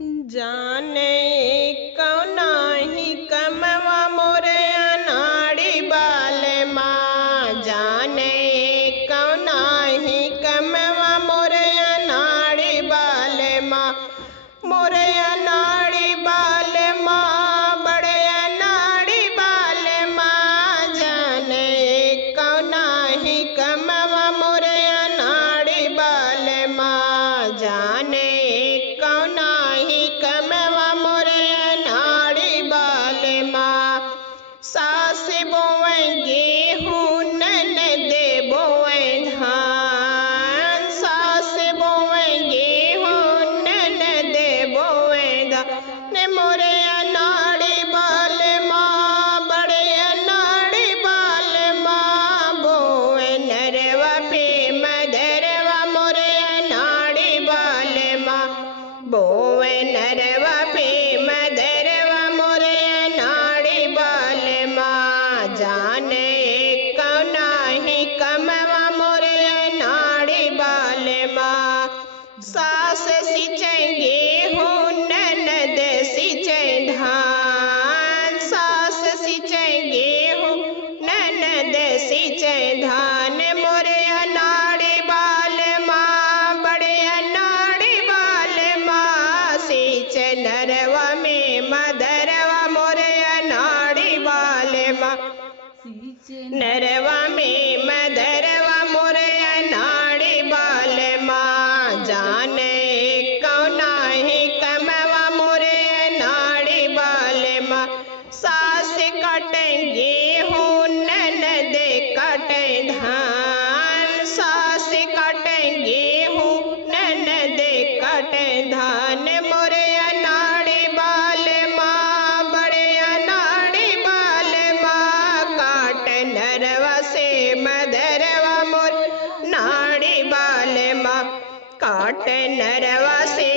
जाने कौना ही कमवा मोरे अनाड़ी बाल माँ। जाने कौना ही कमवा मोरे अनाड़ी बाल माँ। मोरे अनाड़ी बाल माँ, बड़े अनाड़ी बाल माँ। जाने कौना ही कमवा मोरे अनाड़ी बाल माँ। जाने कौना ही कमवा मोरे अनाड़ी बाल माँ। सास बोवें गेहूं ननद बोवें धान। सास बोवें गेहूं ननद बोवें धान। मोरे अनाड़ी बाल माँ, बड़े अनाड़ी बाल माँ। बोवे नरवा पे मदरवा मोरे अनाड़ी बाल माँ। बोवे नरवा पे मदरवा मोरे अनाड़ी बाल माँ। जाने कौना ही कमवा मोरे अनाड़ी बाल माँ। सास सिंचै गेहूं ननद सिंचै धान। सास सिंचै गेहूं ननद सिंचै धान। मोरे अनाड़ी बाल माँ, बड़े अनाड़ी बाल माँ। सिंचै नरवा में मदरवा मोरे अनाड़ी बाल माँ। नरवा में मदरवा मोरे अनाड़ी बाल माँ। जाने कौना ही कमवा मोरे अनाड़ी बाल माँ। सास काटे गेहूं ननद काटे धान। सास काटे गेहूं ननद काटे धान। मोरे अनाड़ी बाल माँ, बड़े अनाड़ी बाल माँ। काट नरवा से मदरवा मोर नाड़ी बाल माँ। काट नरवा से